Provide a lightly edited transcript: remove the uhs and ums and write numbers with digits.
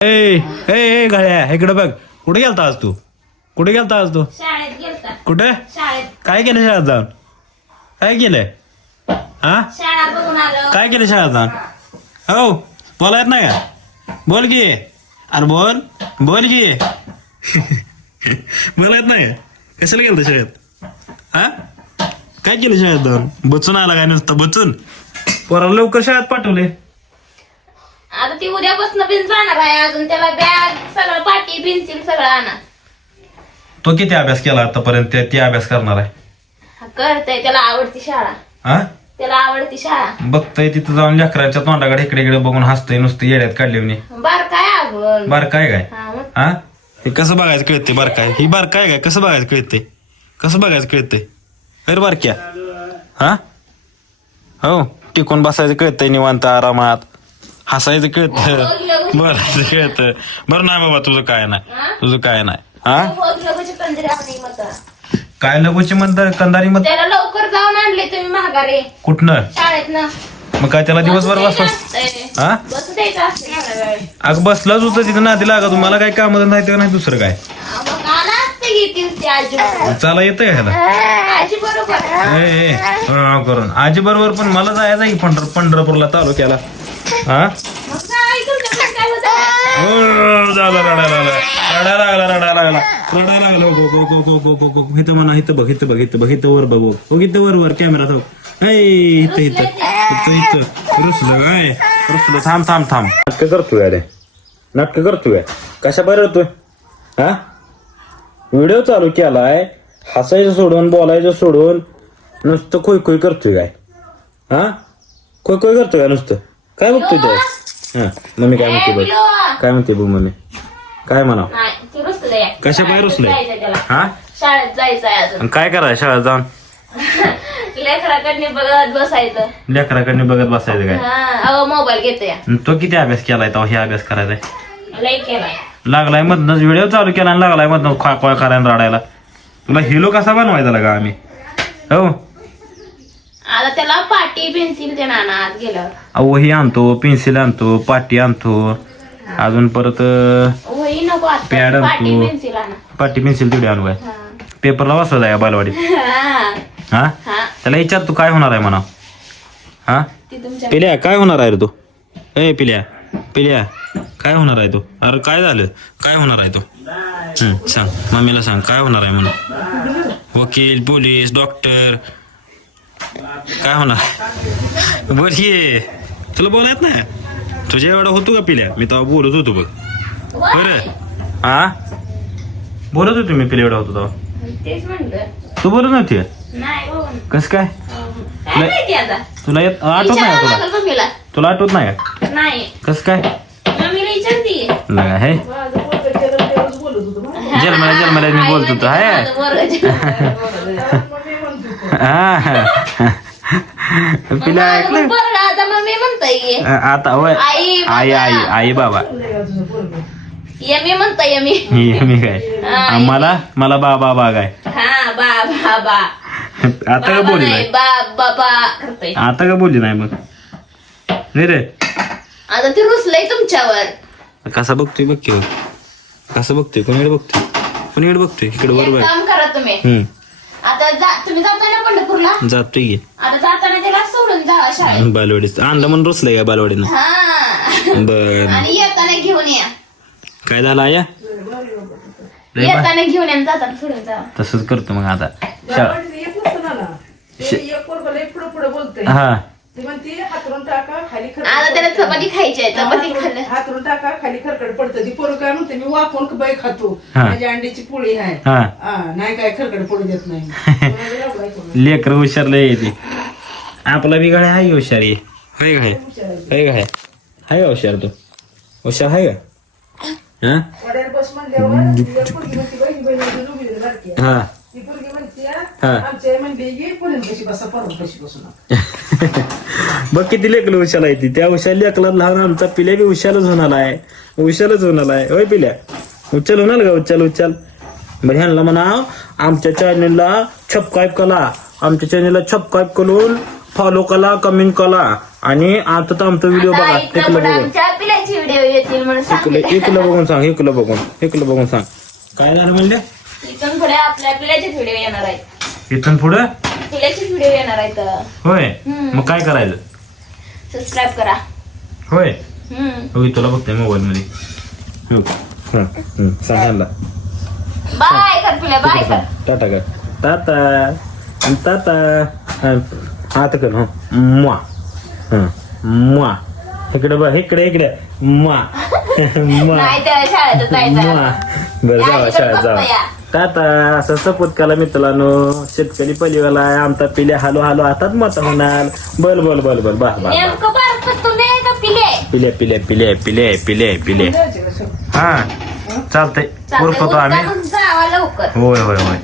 ए ए घड्या इकडे बघ. कुठे गेलता आज तू? कुठे गेलता आज तू? शाळेत गेलता. कुठे? शाळेत. काय केलं शाळेत जाऊन? काय केलंय? हा शाळा बघून आलो. काय केलं शाळेत जाऊन? हो बोला येत नाही का? बोल की. अरे बोल बोल की. बोला येत नाही का? कशाला गेलता शाळेत? हा काय केलं शाळेत जाऊन? बचून आला काय नुसतं बचून? पोराला लवकर शाळेत पाठवले. आता ती उद्यापासून बिन जाणार आहे. अजून त्याला बॅग सगळं पाटी पेन्सिल सगळं आणा. तो किती अभ्यास केला आतापर्यंत? ती अभ्यास करणार आहे. करतय. त्याला आवडती शाळा. हा त्याला आवडती शाळा. बघतय तिथं जाऊन लेकराच्या तोंडाकडे इकडे इकडे बघून हसतय नुसतं येड्यात काढली. बार काय अगं. बार काय काय? हा मग. हा हे कसं बघायचं कळते? बार काय ही बार काय काय? कसं बघायचं कळते? कसं बघायचं कळते? अरे बारक्या हा हो टिकून बसायचं कळतंय निवांत आरामात. हसायचं कळतं. बरं कळतं. बरं नाही बाबा तुझं काय नाही. तुझं काय नाही. हा लगोची कंदरी आणली मग. काय लगोची म्हणतात कंदारी मत? त्याला लवकर जाऊन आणले तुम्ही महागारे कुठनं? शाळेतनं. मग काय त्याला दिवसभर बसतो? हा बसू द्यायचं असते थोडा वेळ. अगं बसलाच होतं तिथं नादी लागा. तुम्हाला काय काम नाही का नाही दुसरं काय? मग आला असते घेतील ते आजी बरोबर. चाला येतं का ह्याला? आजी बरोबर. ए करून आजी बरोबर. पण मला जायचं आहे पंढरपूरला तालुक्याला. हा मग काय तुमच्याकडे काय होतं? झालं रडायला लागला. इथं म्हणा. इथं बघ इथं बघ इथं बघ इथं वर बघ. हो इथं वर कॅमेरा थांब. इथं इथं इथं इथं रुसलं काय? रुसलं. थांब थांब थांब. नाटकं करतोय अरे. नाटकं करतोय. कशा बरं होतोय? हा व्हिडिओ चालू केलाय. हसायचं सोडून बोलायचं सोडून नुसतं खोय खोय करतोय काय? हा खोय खोय करतोय का नुसतं? काय बघतोय ते? हा मम्मी काय म्हणते बघ. काय म्हणते बघ मम्मी? काय म्हणा? नाही, ते रुसलंय. कशा पाय रुसलंय? जायचंय त्याला. हा शाळेत जायचंय अजून. आणि काय करायचं शाळेत जाऊन? लेकराकडे बघत बसायचं. लेकराकडे बघत बसायचं काय? अहो मोबाईल घेतोय. आणि तो किती अभ्यास केलाय तेव्हा? हे अभ्यास करायचाय लय केलाय. लागलाय मधनच व्हिडिओ चालू केला आणि लागलाय मधनं खा करायला रडायला. तुला हिरो कसा बनवायचा लागा आम्ही? हो आता त्याला पाटी पेन्सिल ते नाना आज गेल्यावर. वही आणतो, पेन्सिल आणतो, पाटी आणतो, अजून परत वही नको आता. पॅड आणतो. पाटी पेन्सिल आणा. पाटी पेन्सिल तेवढी आणू काय? पेपरला वाचवायचा आहे का बालवाडीत? हा. हा हा. त्याला विचार तू काय होणार आहे म्हणा. हा ती तुमच्या पिल्या काय होणार आहे रे तू? ए पिल्या पिल्या काय होणार आहे तू? अरे काय झालं? काय होणार आहे तू? सांग मम्मीला सांग काय होणार आहे म्हणून. वकील, पोलीस, डॉक्टर काय होणार? बर ये तुला बोलायत ना. तुझ्या एवढा होतो का पिल्या? मी तेव्हा बोलत होतो बघ. बरं हा बोलत होतो मी. पिल्या एवढा होतो तेव्हा. तेच म्हणलं. तू बोलत नव्हती? नाही बाबा. कस काय? काय माहिती आता. तुला आठवत नाही का? तुला मम्मीला तुला आठवत नाही का? नाही. कस काय? मम्मीला विचारती. लगा हे जन्मला मी बोलत होतो. हाय पिल्या ऐकलं आता मम्मी म्हणताय. आता वय आई आई आई आई बाबा यमी म्हणताय यमी. मी काय मला बाबा बागाय. हा बा बा. आता का बोलली नाही? बाबा करतोय. आता का बोलली नाही मग? नाही रे आता ते रुसलंय तुमच्यावर. कसा बघतोय बघ की. कसं बघतोय? कोणीकडे बघतोय? कोणीकडे बघतोय? इकडे एक बरोबर. काम करा तुम्ही. आता तुम्ही जाताय ना पंढरपूरला. जातोय की. आता जाताना त्याला सोडून जा शाळेत. बालवाडीत आणलं म्हणून रुसलंय का बालवाडीनं? हा. बर आणि येताना घेऊन या. काय झालं आया? येताना घेऊन या आणि जाताना सोडून जा. तसंच करतो मग आता. हा आता त्याला चपाती खायची आहे. चपाती खाल्लं. हातरून टाका खाली खरकट पडतं. ती पोरं काय म्हणते मी वाकून बाई खातो. हा. माझी अंड्याची पोळी आहे. हा नाही काय खरकट पडू देत नाही. लेकर हुशारला येते. आपला बी गाड्या हाय हुशारी. हाय का हाय का हुशार? तू हुशार आहे का? हा वड्यावर बस म्हणल्यावर ती पोरगी म्हणते बहिणी बहिणी दोघी लाडकी आहे. हा ती पोरगी म्हणते हा. आमची आई म्हणली की पुढील कशी बसा परवा कशी बसू नका. बघ किती लेकलं हुशाला येते. त्या हुशार लेकला लहान आमचा पिल्या बी हुशारच होणार आहे. हुशारच होणार आहे. होय पिल्या? उच्चल होणार का? उच्चल बरं ह्यांना म्हणा आमच्या चॅनलला सबस्क्राईब करा. आमच्या चॅनलला सबस्क्राईब करून फॉलो करा, कमेंट करा आणि आता तर आमचा व्हिडिओ बघा. आमच्या पिल्याची व्हिडिओ येतील म्हणून सांगते. इकडं बघून सांग, इकडं बघून सांग. काय झालं म्हणले? इथून पुढे आपल्या पिल्याचेच व्हिडिओ येणार आहेत. इथून पुढं पिल्याचेच व्हिडिओ येणार आहेत. होय. मग काय करायचं? सबस्क्राईब करा. होय. हम्म. हो तुला बघते मोबाईल मध्ये. हो. सांग यांना. बाय कर पिल्या, बाय कर. टाटा कर. टाटा. हात कर. मुआ. मुआ. इकडे बघ, इकडे मुआ. नाही त्या शाळेत जायचं. मुआ. बरं जावा शाळेत जावा. टाटा. असं सपोर्ट केला मित्रांनो. शेतकरी पलीवाला आहे आमचा पिल्या. हालो हातात मत होणार. बोल बा. नेमकं बारकं तुम्ही का पिले. हा चालतंय. उरकतो आम्ही. जावा लवकर. होय.